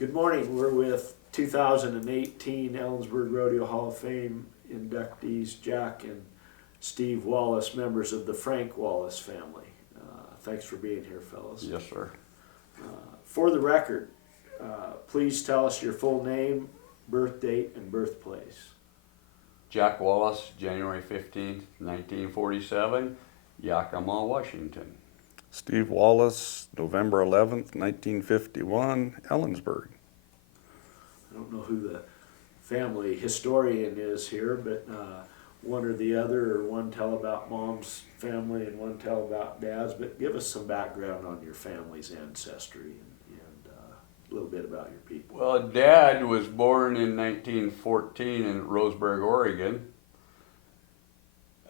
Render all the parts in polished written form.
Good morning. We're with 2018 Ellensburg Rodeo Hall of Fame inductees Jack and Steve Wallace, members of the Frank Wallace family. Thanks for being here, fellas. Yes, sir. For the record, please tell us your full name, birth date, and birthplace. Jack Wallace, January 15th, 1947, Yakima, Washington. Steve Wallace, November 11th, 1951, Ellensburg. I don't know who the family historian is here, but one or the other, or one tell about mom's family and one tell about dad's, but give us some background on your family's ancestry and a little bit about your people. Well, Dad was born in 1914 in Roseburg, Oregon,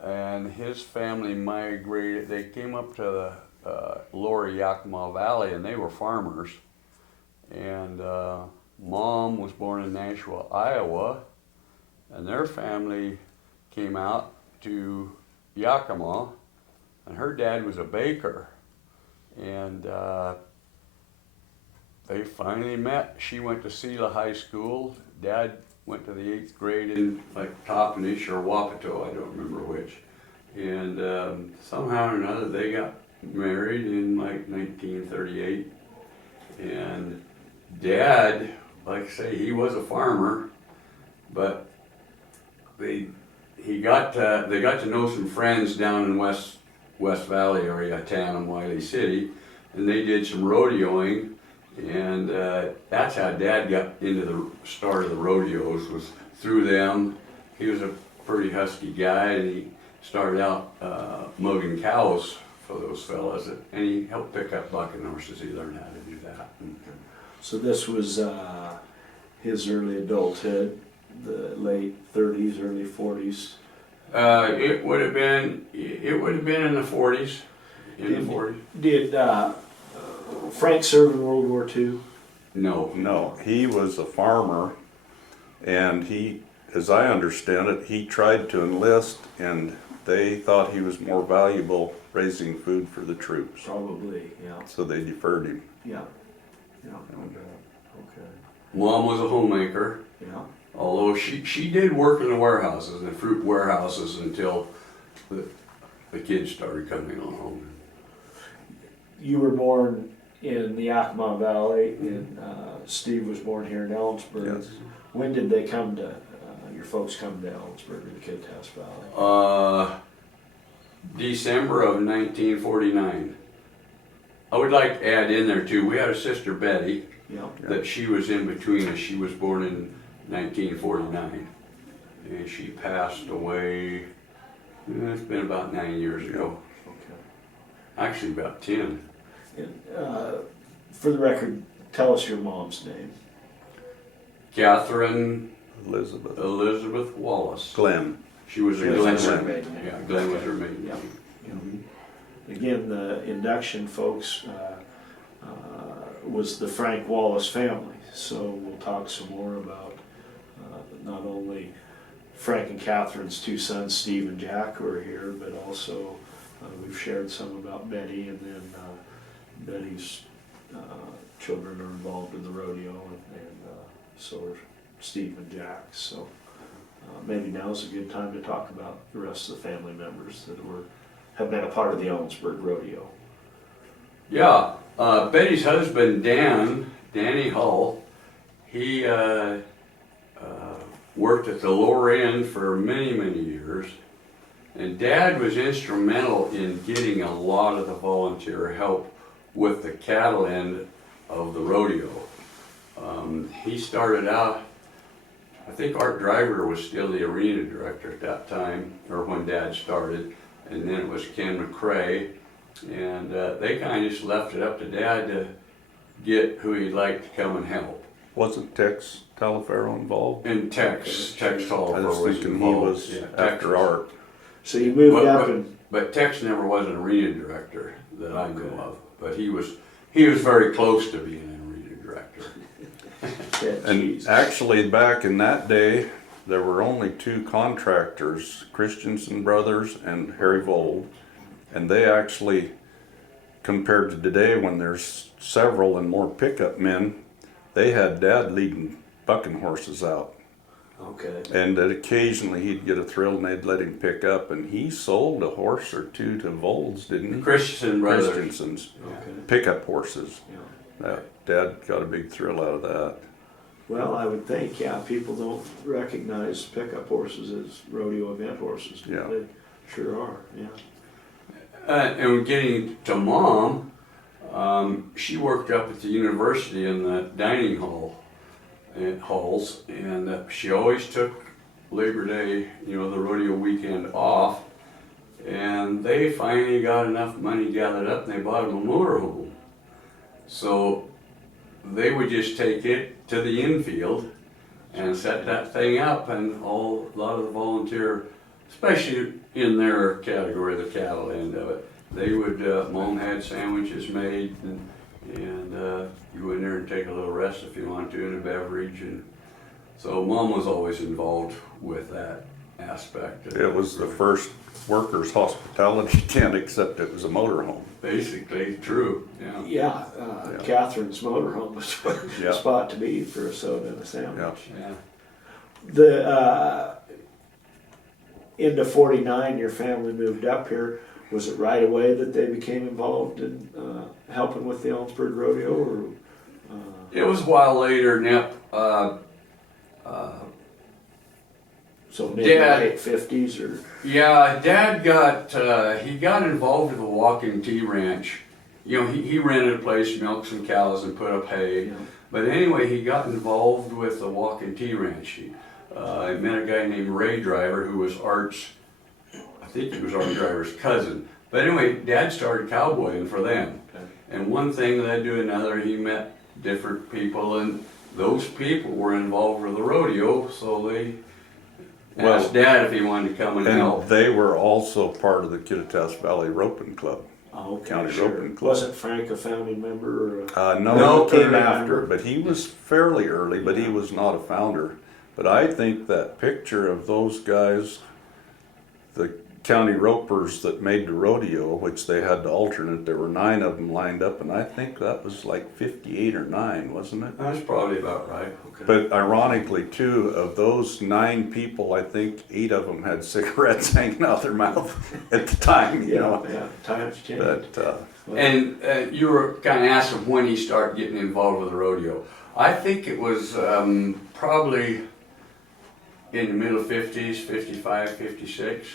and his family migrated. They came up to the lower Yakima Valley, and they were farmers. And Mom was born in Nashua, Iowa, and their family came out to Yakima, and her dad was a baker. And they finally met. She went to Sela High School. Dad went to the 8th grade in like Toppenish or Wapato, I don't remember which. And somehow or another they got married in like 1938. And Dad, like I say, he was a farmer, but they got to know some friends down in West Valley area, Tanum, Wiley City, and they did some rodeoing. And that's how Dad got into the start of the rodeos, was through them. He was a pretty husky guy, and he started out mugging cows for those fellas, and he helped pick up bucking horses. He learned how to do that. So this was his early adulthood, the late 30s, early 40s. It would have been in the 40s. Did Frank serve in World War II? No, he was a farmer, and he, as I understand it, he tried to enlist, and they thought he was more valuable raising food for the troops. Probably, yeah. So they deferred him. Yeah. Yeah. Okay. Mom was a homemaker, Yeah. although she did work in the warehouses, the fruit warehouses, until the kids started coming along. You were born in the Yakima Valley, and Steve was born here in Ellensburg. Yes. When did they come to, your folks come to Ellensburg or the Kittitas Valley? December of 1949. I would like to add in there too, we had a sister Betty, Yeah. that she was in between us. She was born in 1949, and she passed away, it's been about 9 years ago. Okay. Actually about 10. And, for the record, tell us your mom's name. Catherine Elizabeth Wallace. Glenn. She was a Glenn Glenn. was her maiden name. Yeah, Glenn was her maiden Yeah. name. Again, the induction, folks, was the Frank Wallace family. So we'll talk some more about not only Frank and Catherine's two sons, Steve and Jack, who are here, but also we've shared some about Betty, and then Betty's children are involved in the rodeo, and so are Steve and Jack. So maybe now's a good time to talk about the rest of the family members that have been a part of the Ellensburg Rodeo. Yeah, Betty's husband, Danny Hull, he worked at the lower end for many, many years. And Dad was instrumental in getting a lot of the volunteer help with the cattle end of the rodeo. He started out, I think Art Driver was still the arena director at that time, or when Dad started, and then it was Ken McCrae. And they kind of just left it up to Dad to get who he'd like to come and help. Wasn't Tex Talaferro involved? And Tex Hall I was was thinking involved. he was Yeah, after Art. So you moved up and But Tex never was an arena director that I know of. But he was very close to being an arena director. said, And "Geez." actually, back in that day, there were only two contractors, Christensen Brothers and Harry Vold, and they actually, compared to today when there's several and more pickup men, they had Dad leading bucking horses out. Okay. And that occasionally he'd get a thrill and they'd let him pick up, and he sold a horse or two to Volz, didn't he? Christensen brothers. Christensen's Okay. pickup horses. Yeah. Dad got a big thrill out of that. Well, I would think, yeah, people don't recognize pickup horses as rodeo event horses. Yeah. They sure are, yeah. And getting to Mom, she worked up at the university in the dining halls, and she always took Labor Day, the rodeo weekend off, and they finally got enough money gathered up and they bought them a motorhome. So they would just take it to the infield and set that thing up, and a lot of the volunteer, especially in their category, the cattle end of it, they would, Mom had sandwiches made, and you go in there and take a little rest if you want to, and a beverage, and so Mom was always involved with that aspect. It was the first workers' hospitality tent, except it was a motorhome. Basically, true, yeah. Yeah, Catherine's motorhome was Yeah. a spot to be for a soda and a sandwich. Yeah. The, into 49, your family moved up here. Was it right away that they became involved in helping with the Ellensburg Rodeo, or? It was a while later, Nip. So maybe Dad- late 50s, or? Yeah, Dad he got involved with a walking tea ranch. He rented a place, milked some cows and put up hay. Yeah. But anyway, he got involved with the walking tea ranch. I met a guy named Ray Driver who was I think he was Art Driver's cousin. But anyway, Dad started cowboying for them. Okay. And one thing led to another, he met different people, and those people were involved with the rodeo, so they asked Dad if he wanted to come and help. And they were also part of the Kittitas Valley Roping Club. Oh, okay, County sure. Roping Club. Wasn't Frank a founding member, or? No, he came No, after, but he was fairly early, but he was not a founder. But I think that picture of those guys, the county ropers that made the rodeo, which they had to alternate, there were 9 of them lined up, and I think that was like 58 or 9, wasn't it? That's probably about right. Okay. But ironically, too, of those 9 people, I think 8 of them had cigarettes hanging out their mouth at the time, you know. Yeah, times changed. But, Well, And you were kind of asking when he started getting involved with the rodeo. I think it was probably in the middle 50s, 55, 56.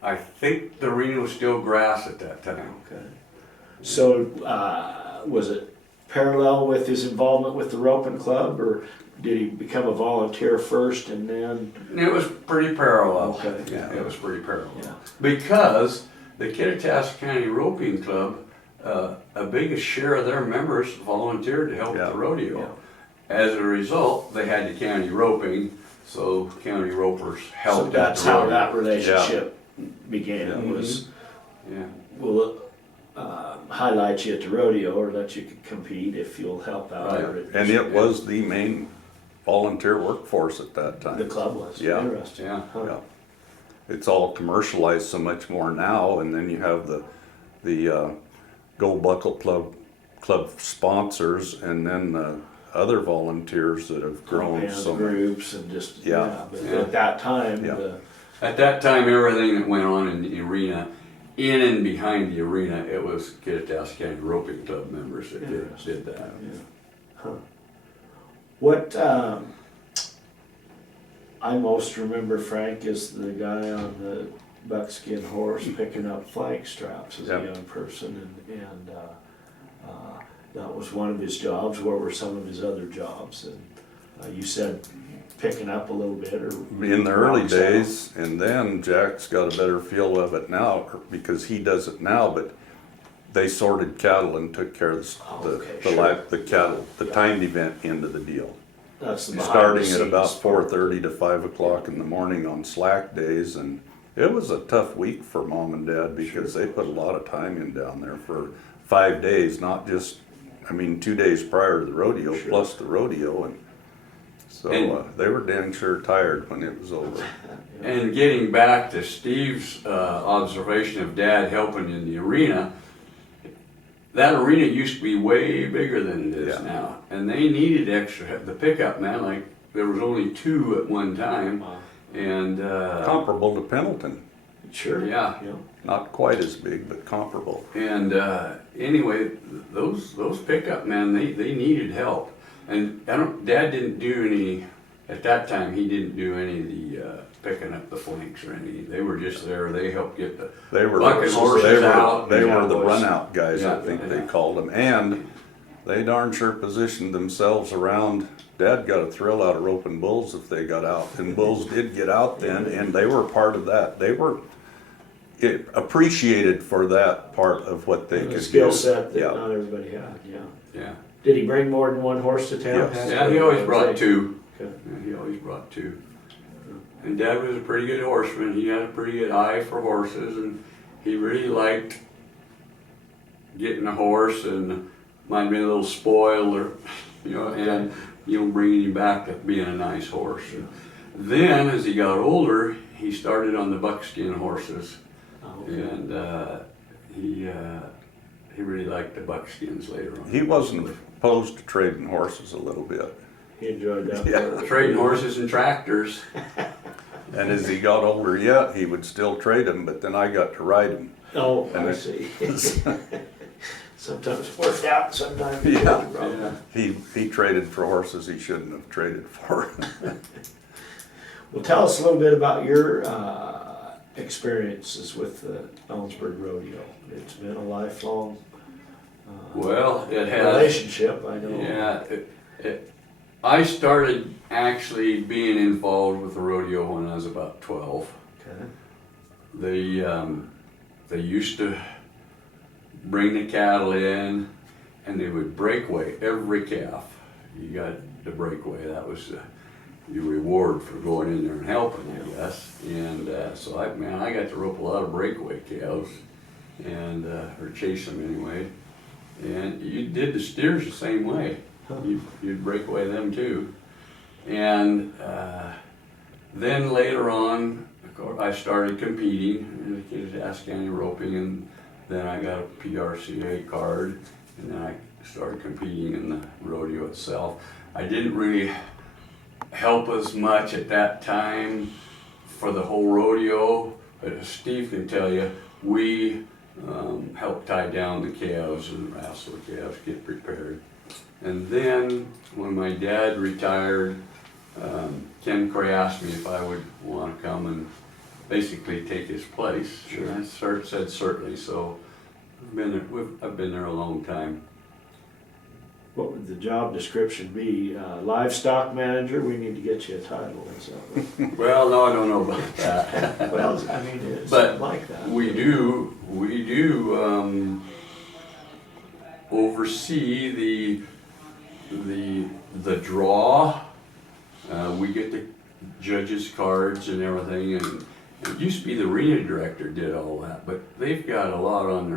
I think the arena was still grass at that time. okay. So, was it parallel with his involvement with the roping club, or did he become a volunteer first and then? And it was pretty parallel. Okay. Yeah, it was pretty parallel. Yeah. Because the Kittitas County Roping Club, a biggest share of their members volunteered to help with Yeah. the rodeo. Yeah. As a result, they had the county roping, so county ropers helped. So at that's the how rodeo. that relationship began. Yeah. Was Yeah. we'll highlight you at the rodeo, or let you compete if you'll help out. Right. Or and it was the main volunteer workforce at that the time. club was. Yeah. Interesting. Yeah. Huh. Yeah. It's all commercialized so much more now, and then you have the Gold Buckle Club sponsors, and then other volunteers that have grown Band so much. groups and just Yeah. But Yeah. at that time, Yeah. At that time, everything that went on in the arena, in and behind the arena, it was Kittitas County Roping Club members that did that. Yeah. Huh. What I most remember, Frank, is the guy on the buckskin horse picking up flank straps as a Yep. young person, and that was one of his jobs. What were some of his other jobs? And you said picking up a little bit, or In the early rocks out. days, and then Jack's got a better feel of it now because he does it now, but they sorted cattle and took care of the cattle, the timed event end of the deal. That's the behind Starting the at about scenes part. 4:30 to 5 o'clock in the morning on slack days, and it was a tough week for Mom and Dad because they put a lot of time in down there for 5 days, not just, 2 days prior to the rodeo, Sure. plus the rodeo, and so they were dang sure tired when it was over. And getting back to Steve's observation of Dad helping in the arena, that arena used to be way bigger than it is Yeah. now, and they needed extra. The pickup man, like there was only 2 at one time, Wow. and Comparable to Pendleton. Sure. Yeah. Not quite as big, but comparable. And anyway, those pickup men, they needed help, and Dad didn't do any at that time. He didn't do any of the picking up the flanks or any. They were just there. They helped get the They were bucket horses out. They were the Cowboys. run out guys, I Yeah, think yeah. they called them, and they darn sure positioned themselves around. Dad got a thrill out of roping bulls if they got out, and bulls did get out then, and they were part of that. They were appreciated for that part of what they And a could skill do. set that Yeah. not everybody had, yeah. Yeah, Did he bring more than one horse to town? Yes. yeah. He always brought 2. Okay. Yeah, he always brought 2. And Dad was a pretty good horseman. He had a pretty good eye for horses, and he really liked getting a horse, and might have been a little spoiled, or and bringing him back to being a nice horse. Then, as he got older, he started on the buckskin horses, Oh, okay. and he really liked the buckskins later on. He wasn't opposed to trading horses a little bit. He enjoyed that. Yeah. part. Trading horses and tractors. And as he got older yet, he would still trade them, but then I got to ride them. Oh, And I it- see. Sometimes it worked out, sometimes it Yeah. didn't. Yeah. He traded for horses he shouldn't have traded for. Well, tell us a little bit about your experiences with the Ellensburg Rodeo. It's been a lifelong Well, it has. relationship, I know. Yeah, I started actually being involved with the rodeo when I was about 12. Okay. They used to bring the cattle in, and they would break away every calf. You got the breakaway. That was your reward for going in there and helping, I guess. And so I got to rope a lot of breakaway cows, and or chase them anyway. And you did the steers the same way. You'd break away them too. And then later on, of course, I started competing in the Ascani roping, and then I got a PRCA card, and then I started competing in the rodeo itself. I didn't really help as much at that time for the whole rodeo, but as Steve can tell you, we helped tie down the calves and wrestle the calves, get prepared. And then when my dad retired, Ken Cray asked me if I would want to come and basically take his place. Sure. And I said certainly. So I've been there a long time. What would the job description be? Livestock manager? We need to get you a title. Is that Well, no, I don't know about that. well, I mean, it's But like that. we do oversee the draw. We get the judges' cards and everything, and it used to be the arena director did all that, but they've got a lot on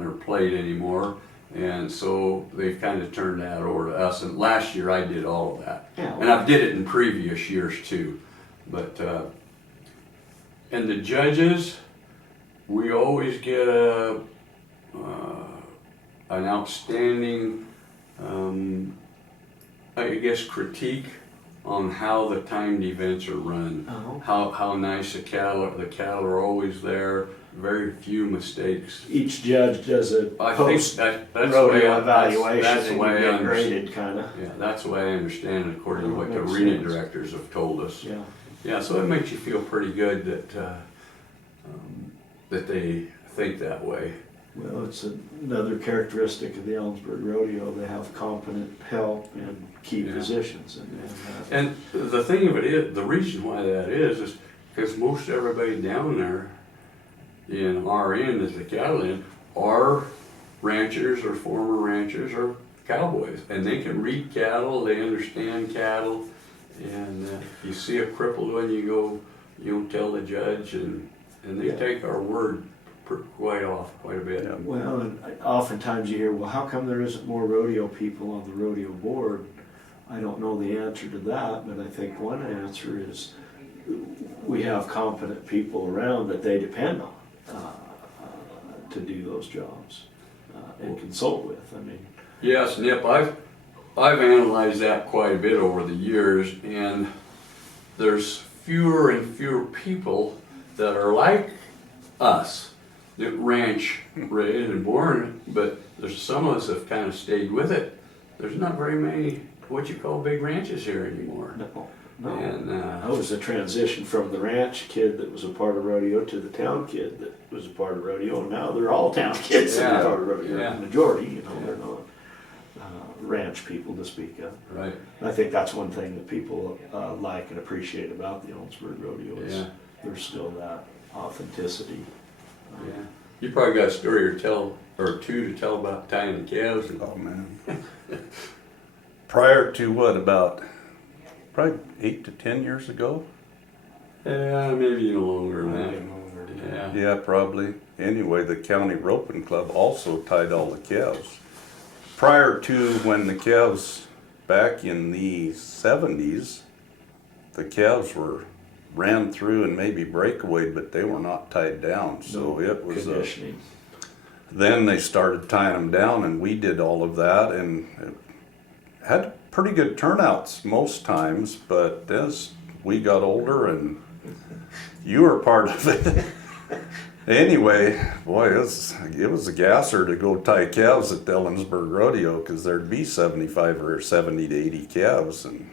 their plate anymore, and so they've kind of turned that over to us. And last year I did all of that, Yeah. and I've did it in previous years too. But and the judges, we always get an outstanding, I guess, critique on how the timed events are run. Oh. How nice the cattle are always there, very few mistakes. Each judge does a I post think that's the way rodeo evaluation that's the and way you I get understand. graded kind of. Yeah, that's the way I understand it, according to what the Makes arena sense. directors have told us. Yeah. Yeah, so it makes you feel pretty good that they think that way. Well, it's another characteristic of the Ellensburg Rodeo. They have competent help in key Yeah. positions. And the thing of it is, the reason why that is because most everybody down there in our end, as the cattle end, are ranchers or former ranchers or cowboys. And they can read cattle, they understand cattle, and if you see a crippled one, you go, tell the judge, and they Yeah. take our word quite a bit. Yeah. Well, and oftentimes you hear, well, how come there isn't more rodeo people on the rodeo board? I don't know the answer to that, but I think one answer is we have competent people around that they depend on to do those jobs. and consult with. I mean, Yes, Nip, I've analyzed that quite a bit over the years, and there's fewer and fewer people that are like us that ranch raised and born, but there's some of us have kind of stayed with it. There's not very many what you call big ranches here anymore. no. And I was a transition from the ranch kid that was a part of rodeo to the town kid that was a part of rodeo, and now they're all town kids that Yeah, are part of rodeo. yeah. The majority, you know, they're not ranch people to speak of. right, I think that's one thing that people like and appreciate about the Ellensburg Rodeo is yeah, there's still that authenticity. yeah. You probably got a story or two to tell about tying the calves. And, Oh, man. Prior to what, about probably 8 to 10 years ago? yeah, maybe even longer than that. Getting older, Yeah. Yeah, probably. Anyway, the county roping club also tied all the calves. Prior to when the calves, back in the 70s, the calves were ran through and maybe breakaway, but they were not tied down. So it was conditioning. then they started tying them down, and we did all of that, and it had pretty good turnouts most times. But as we got older, and you were part of it. Anyway, boy, it was a gasser to go tie calves at the Ellensburg Rodeo, because there'd be 75 or 70 to 80 calves, and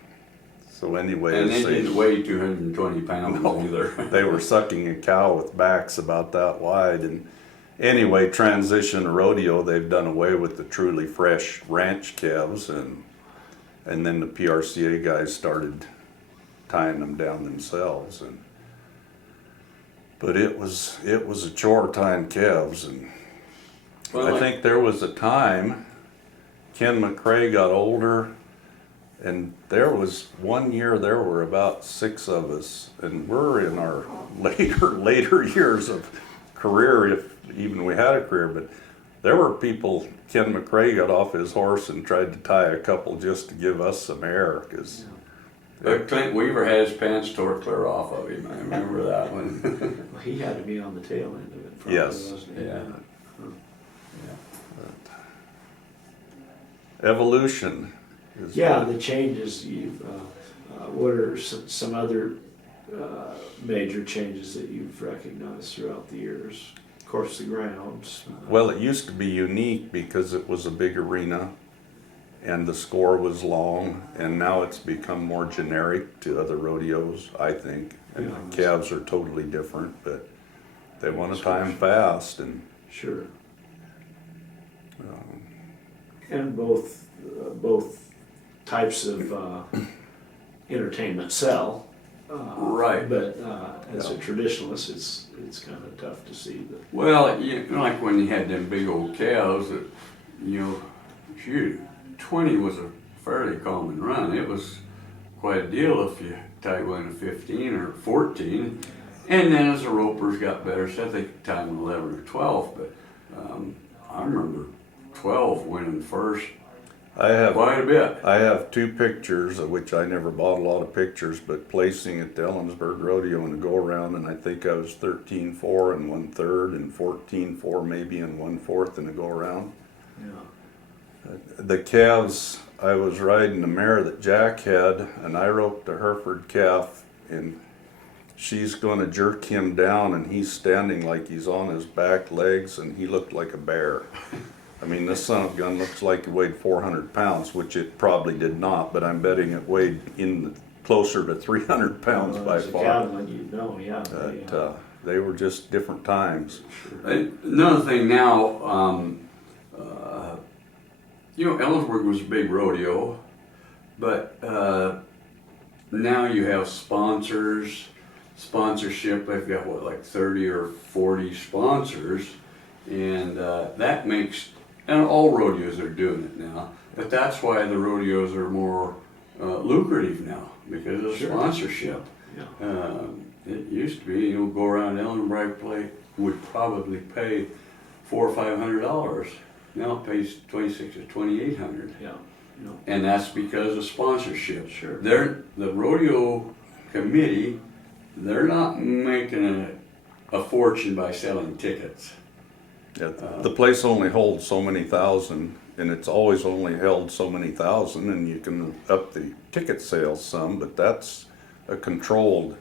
so anyway, And they didn't weigh 220 pounds No. either. they were sucking a cow with backs about that wide. And anyway, transition to rodeo, they've done away with the truly fresh ranch calves, and then the PRCA guys started tying them down themselves. And but it was a chore tying calves. And Well, I think there was a time Ken McRae got older, and there was one year there were about 6 of us, and we're in our later years of career, if even we had a career. But there were people, Ken McRae got off his horse and tried to tie a couple just to give us some air, because But Clint Weaver had his pants tore clear off of him. I remember that one. Well, he had to be on the tail end of it. Probably, Yes. wasn't he? Yeah. evolution is Yeah, the changes you've. What are some other major changes that you've recognized throughout the years? Of course, the grounds. Well, it used to be unique because it was a big arena and the score was long, and now it's become more generic to other rodeos, I think. And Yeah. the calves are totally different, but they want to tie 'em fast. And Sure. um, And both types of entertainment sell. Right. But as a Yeah. traditionalist, it's kind of tough to see that. Well, you know, like when you had them big old cows that, you know, shoot, 20 was a fairly common run. It was quite a deal if you tied one to 15 or 14. And then as the ropers got better, so they could tie them 11 or 12. But I remember 12 winning first I have quite a bit. 2 pictures, of which I never bought a lot of pictures, but placing at the Ellensburg Rodeo in a go-around, and I think I was 13-4 and 1/3 and 14-4 maybe and 1/4 in a go-around. Yeah. The calves, I was riding a mare that Jack had, and I roped a Hereford calf, and she's going to jerk him down, and he's standing like he's on his back legs, and he looked like a bear. I mean, this son of a gun looks like it weighed 400 pounds, which it probably did not, but I'm betting it weighed closer to 300 pounds by As a far. cattleman, you know, yeah. But they were just different times. Another thing now, you know, Ellensburg was a big rodeo, but now you have sponsorship. They've got what, like 30 or 40 sponsors, and that makes, and all rodeos are doing it now, but that's why the rodeos are more lucrative now, because of Sure. sponsorship. Yeah. It used to be, you know, go around Ellensburg play would probably pay $400 or $500. Now it pays $2,600 or $2,800, Yeah. Yeah. and that's because of sponsorship. Sure. The rodeo committee, they're not making a fortune by selling tickets. Yeah, the place only holds so many thousand, and it's always only held so many thousand, and you can up the ticket sales some, but that's a controlled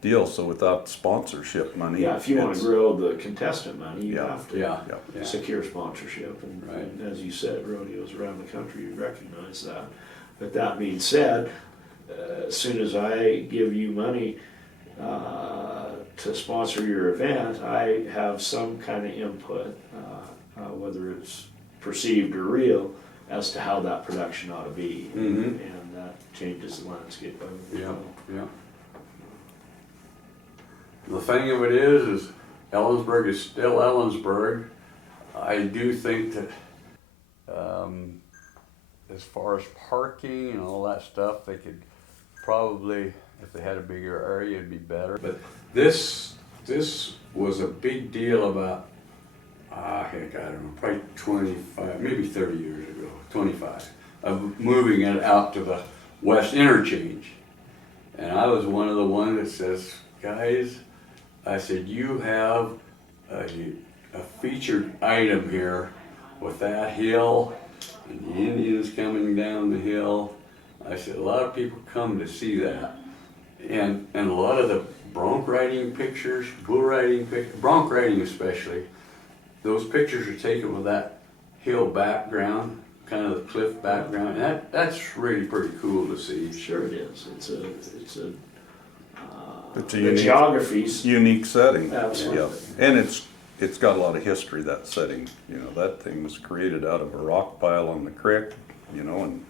deal, so without sponsorship money. Yeah, if you want to it's- grow the contestant money, you Yeah. have to Yeah, Yeah. yeah. secure sponsorship. And, Right. and as you said, rodeos around the country, you recognize that. But that being said, as soon as I give you money to sponsor your event, I have some kind of input, whether it's perceived or real, as to how that production ought to be. Mhm. And that changes the landscape of it. Yeah, yeah. The thing of it is Ellensburg is still Ellensburg. I do think that as far as parking and all that stuff, they could probably, if they had a bigger area, it'd be better. But this was a big deal about, heck, I don't know, probably 25, maybe 30 years ago, 25, of moving it out to the west interchange. And I was one of the ones that says, guys, I said, you have a featured item here with that hill and the Indians coming down the hill. I said, a lot of people come to see that. And a lot of the bronc riding pictures, bull riding pictures, bronc riding especially, those pictures are taken with that hill background, kind of the cliff background. And that's really pretty cool to see. Sure it is. It's a It's a the unique, geography's unique setting. Absolutely. Yeah. And it's got a lot of history, that setting. You know, that thing was created out of a rock pile on the creek, you know, and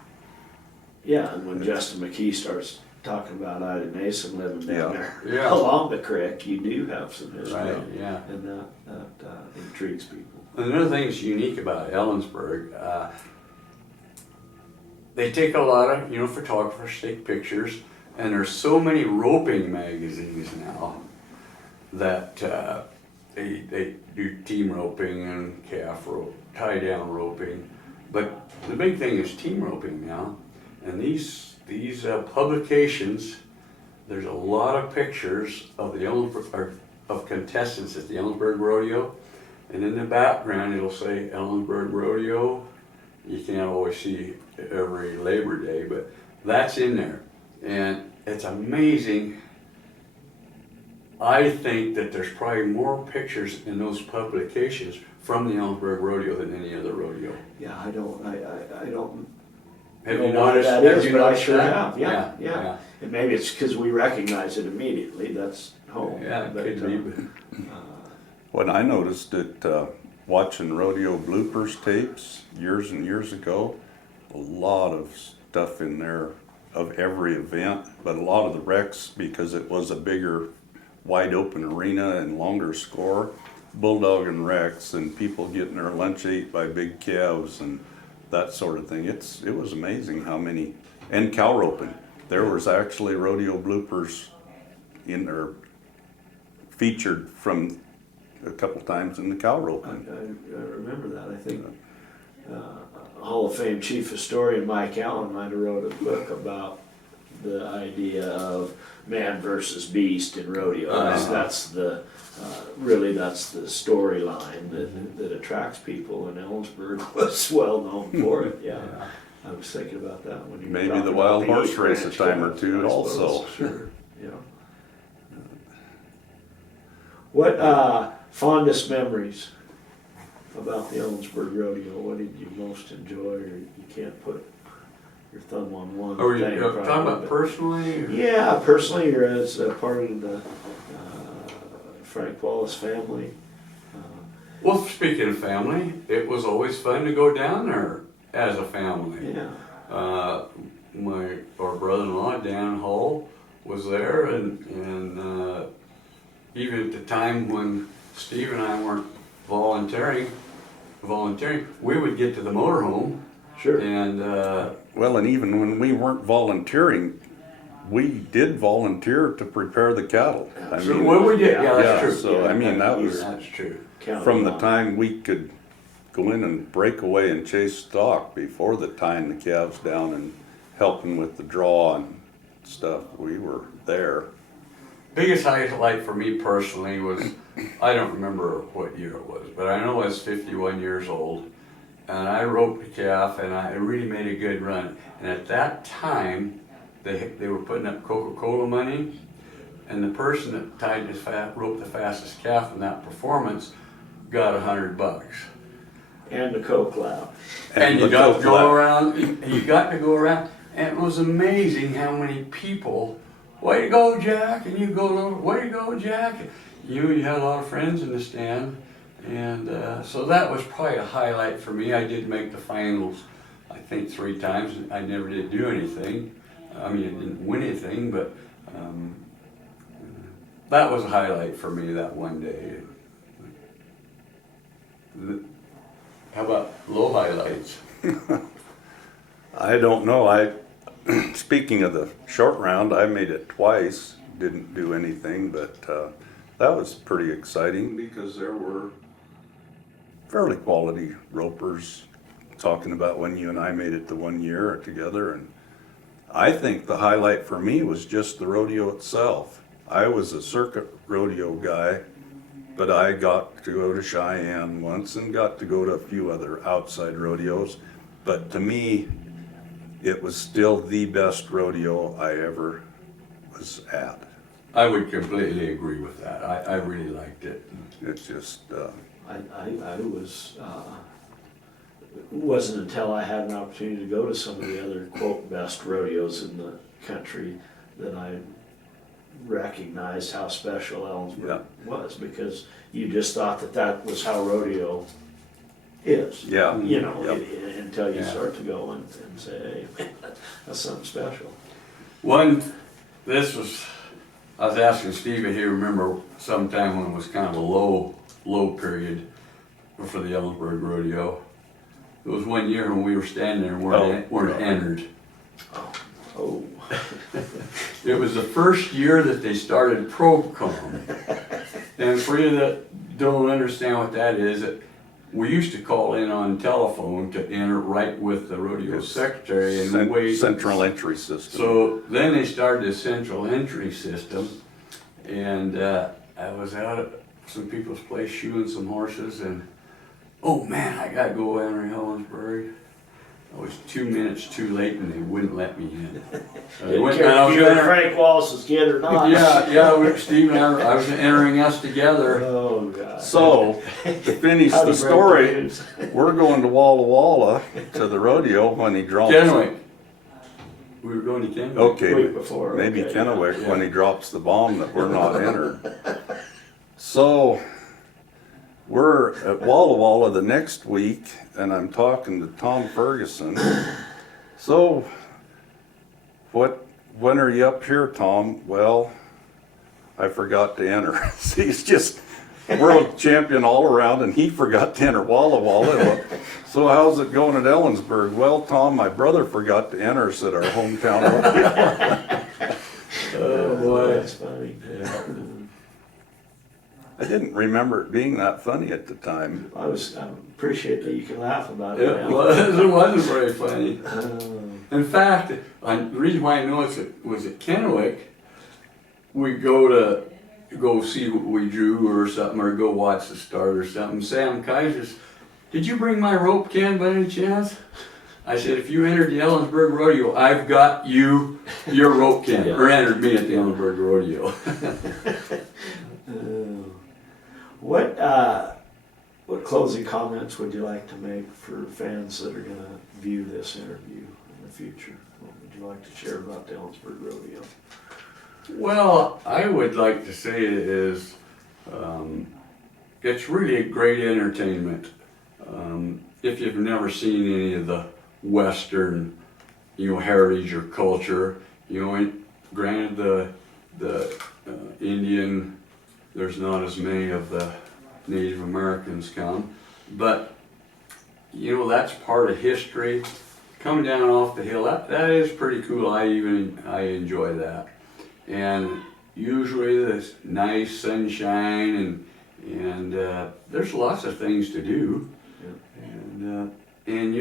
yeah. And when Justin McKee starts talking about Ida Mason living down Yeah. there Yeah. along the creek, you do have some history, Right, yeah. and that intrigues people. Another thing that's unique about Ellensburg, they take a lot of, photographers take pictures, and there's so many roping magazines now that they do team roping and calf rope, tie down roping. But the big thing is team roping now, and these publications, there's a lot of pictures of the of contestants at the Ellensburg Rodeo. And in the background, it'll say Ellensburg Rodeo. You can't always see every Labor Day, but that's in there. And it's amazing. I think that there's probably more pictures in those publications from the Ellensburg Rodeo than any other rodeo. Yeah, I don't Have know you why noticed that have is, you but I noticed sure that? have. Yeah. And maybe it's because we recognize it immediately. That's home. Yeah, it But, could be. But when I noticed it, watching rodeo bloopers tapes years and years ago, a lot of stuff in there of every event, but a lot of the wrecks, because it was a bigger, wide open arena and longer score, bulldog and wrecks and people getting their lunch ate by big calves and that sort of thing. It was amazing how many, and cow roping. There was actually rodeo bloopers in there featured from a couple times in the cow I roping. remember that. I think Hall of Fame chief historian Mike Allen might have wrote a book about the idea of man versus beast in rodeo. That's the storyline that attracts people, and Ellensburg was well known for it. Yeah. I was thinking about that when you were Maybe talking the about wild the horse eight race a ranch time or calves, two I suppose. also. Sure, yeah. What fondest memories about the Ellensburg Rodeo? What did you most enjoy, or you can't put your thumb on one are you thing? talking probably, about but- personally? Or? Yeah, personally, or as a part of the Frank Wallace family. Well, speaking of family, it was always fun to go down there as a family. Yeah. Our brother-in-law Dan Hull was there, and even at the time when Steve and I weren't volunteering, we would get to the motorhome Sure. and Well, and even when we weren't volunteering, we did volunteer to prepare the cattle. I mean, well, we did. Yeah, that's yeah, true. so I mean, that was That's true. Counting from the on- time we could go in and break away and chase stock before the tying the calves down and helping with the draw and stuff. We were there. Biggest highlight for me personally was I don't remember what year it was, but I know I was 51 years old, and I roped a calf, and I really made a good run. And at that time, they were putting up Coca-Cola money, and the person that roped the fastest calf in that performance got $100. And the Coke lap. And you the got to Coke go lap. around, you got to go around, and it was amazing how many people, way to go, Jack, and you go, way to go, Jack. You had a lot of friends in the stand, and so that was probably a highlight for me. I did make the finals, I think 3 times. I never did do anything. I mean, I didn't win anything, but that was a highlight for me that one day. How about low highlights? I don't know. Speaking of the short round, I made it twice. Didn't do anything, but that was pretty exciting because there were fairly quality ropers talking about when you and I made it the 1 year together. And I think the highlight for me was just the rodeo itself. I was a circuit rodeo guy, but I got to go to Cheyenne once and got to go to a few other outside rodeos. But to me, it was still the best rodeo I ever was at. I would completely agree with that. I really liked it. It's just, I was, it wasn't until I had an opportunity to go to some of the other quote best rodeos in the country that I recognized how special Ellensburg was, because you just thought that that was how rodeo is. yeah. You know, Yep. until you start to go and say, hey, that's something special. I was asking Steve if he remember sometime when it was kind of a low period for the Ellensburg Rodeo. It was 1 year when we were standing there and weren't entered. Oh. It was the first year that they started ProCom. And for you that don't understand what that is, we used to call in on telephone to enter right with the rodeo secretary and wait. Central entry system. So then they started a central entry system, and I was out at some people's place shoeing some horses, and oh man, I gotta go enter Ellensburg. I was 2 minutes too late, and they wouldn't let me in. Didn't care if you were Frank Wallace's kid or not. Steve and I was entering us together. Oh, God. So, to finish How'd the he break story, the news? we're going to Walla Walla to the rodeo when he drops. Kennewick. We were going to Kennewick. Okay, Week before, maybe okay, Kennewick yeah. when he drops the bomb that we're not entered. So, we're at Walla Walla the next week, and I'm talking to Tom Ferguson. So, when are you up here, Tom? Well, I forgot to enter. He's just world champion all around, and he forgot to enter Walla Walla. So how's it going at Ellensburg? Well, Tom, my brother forgot to enter us at our hometown rodeo. Oh boy. That's funny. I didn't remember it being that funny at the time. I appreciate that you can laugh about it It now. wasn't very funny. In fact, the reason why I know it was at Kennewick, we go see what we drew or something, or go watch the start or something. Sam Kaiser's, did you bring my rope, Ken, by any chance? I said, if you entered the Ellensburg Rodeo, I've got you your rope, Ken, or entered me at the Ellensburg Rodeo. What closing comments would you like to make for fans that are going to view this interview in the future? What would you like to share about the Ellensburg Rodeo? Well, I would like to say it is, it's really a great entertainment. If you've never seen any of the Western, heritage or culture, and granted the Indian, there's not as many of the Native Americans come, but that's part of history. Coming down off the hill, that is pretty cool. I enjoy that. And usually there's nice sunshine and there's lots of things to do. And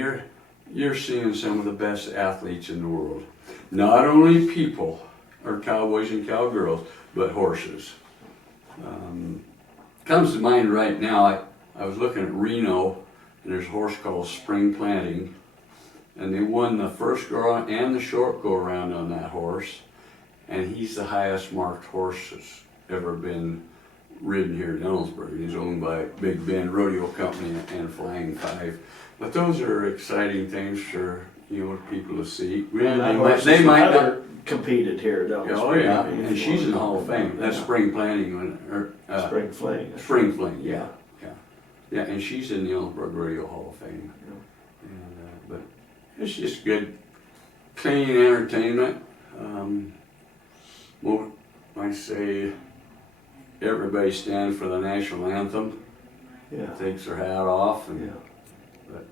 you're seeing some of the best athletes in the world. Not only people or cowboys and cowgirls, but horses. comes to mind right now, I was looking at Reno, and there's a horse called Spring Planting, and they won the first go around and the short go around on that horse, and he's the highest marked horse that's ever been ridden here in Ellensburg. He's owned by Big Ben Rodeo Company and Flying Five. But those are exciting things for people to see. And that They horse might is not. another competed here, don't Oh yeah, and she's in the Hall of Fame. That's Spring Planting, Spring Fling. Spring Fling, yeah. Yeah, and she's in the Ellensburg Radio Hall of Fame. And, but it's just good, clean entertainment. Well, I say everybody stand for the national anthem. Yeah. Takes their hat off, and Yeah. but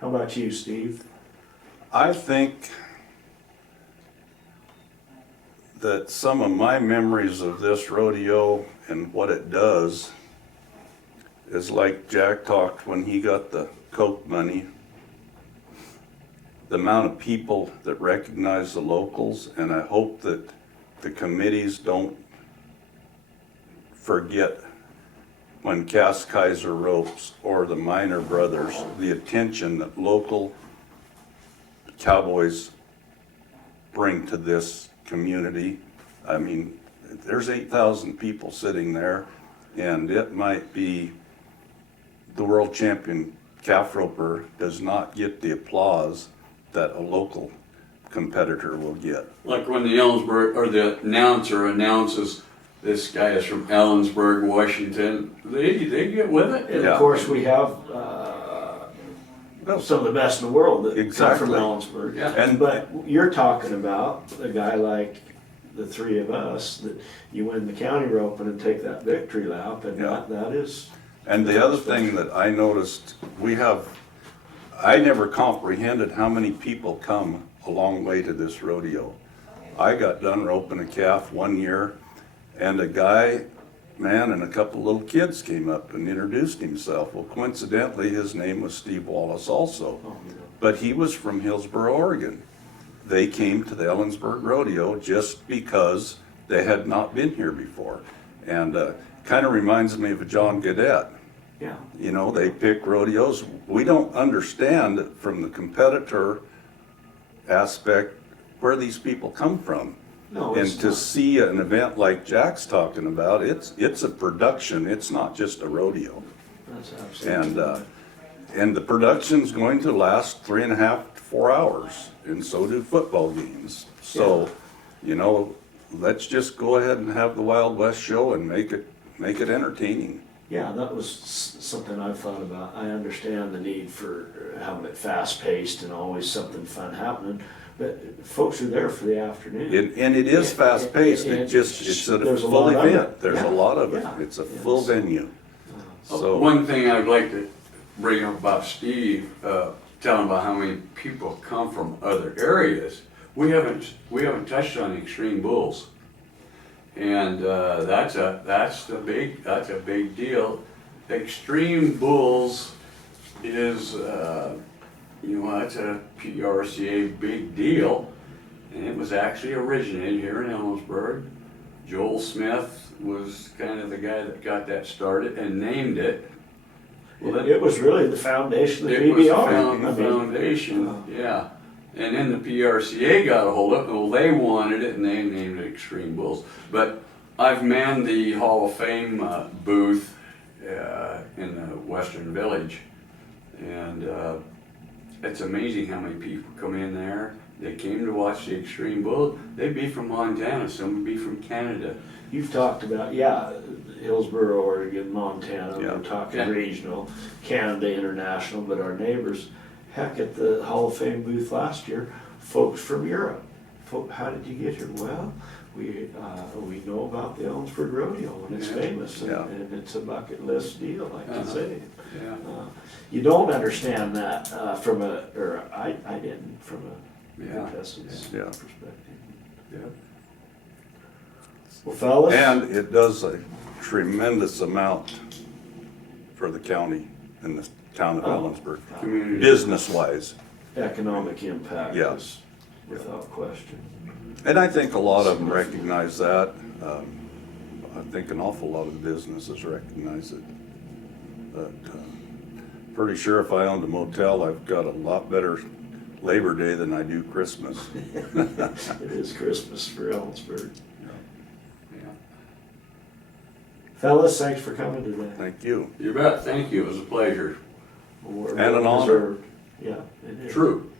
How about you, Steve? I think that some of my memories of this rodeo and what it does is like Jack talked when he got the Coke money. The amount of people that recognize the locals, and I hope that the committees don't forget when Cass Kaiser Ropes or the Minor Brothers, the attention that local cowboys bring to this community. I mean, there's 8,000 people sitting there, and it might be the world champion calf roper does not get the applause that a local competitor will get. like when the Ellensburg or the announcer announces this guy is from Ellensburg, Washington, they get with it. And Yeah. of course, we have some of the best in the world that Exactly. come from Ellensburg. Yeah. And But you're talking about a guy like the three of us, that you win the county roping and take that victory lap, and Yeah. that is. And the other thing that I noticed, I never comprehended how many people come a long way to this rodeo. I got done roping a calf one year, and a guy, man, and a couple little kids came up and introduced himself. Well, coincidentally, his name was Steve Wallace also, but he was from Hillsboro, Oregon. They came to the Ellensburg Rodeo just because they had not been here before. And kind of reminds me of John Gaudette. Yeah. You know, they pick rodeos. We don't understand from the competitor aspect where these people come from. No, And it's to not. see an event like Jack's talking about, it's a production, it's not just a rodeo. That's absolutely. And the production's going to last 3.5 to 4 hours, and so do football games. So, you know, let's just go ahead and have the Wild West show and make it entertaining. Yeah, that was something I've thought about. I understand the need for having it fast-paced and always something fun happening, but folks are there for the afternoon. And it is fast-paced, it's a There's a full lot of event, it. there's a Yeah, lot of it, yeah. it's a full venue. So, One thing I'd like to bring up about Steve, telling about how many people come from other areas. We haven't touched on the Extreme Bulls, and that's a big deal. Extreme Bulls is that's a PRCA big deal, and it was actually originated here in Ellensburg. Joel Smith was kind of the guy that got that started and named it. It was really the foundation of the It was the PBR. foundation, yeah. And then the PRCA got a hold of it, well, they wanted it, and they named it Extreme Bulls. But I've manned the Hall of Fame booth in the Western Village, and it's amazing how many people come in there. They came to watch the Extreme Bull. They'd be from Montana, some would be from Canada. You've talked about, Hillsboro, Oregon, Montana, Yeah. we're talking Yeah. regional, Canada, international, but our neighbors. Heck, at the Hall of Fame booth last year, folks from Europe. How did you get here? Well, we know about the Ellensburg Rodeo, and it's Yeah. famous, and, Yeah. and it's a bucket list deal, like you say. Yeah. You don't understand that I didn't, from a Yeah. contestant's Yeah. perspective. Yeah. Well, fellas. and it does a tremendous amount for the county and the town of Ellensburg, Community. business-wise. Economic impact Yeah. is without question. And I think a lot of them recognize that. I think an awful lot of businesses recognize it. But pretty sure if I owned a motel, I've got a lot better Labor Day than I do Christmas. It is Christmas for Ellensburg. Yeah. Fellas, thanks for coming today. Thank you. You bet, thank you, it was a pleasure. Well, And an honor. Yeah, it is. True.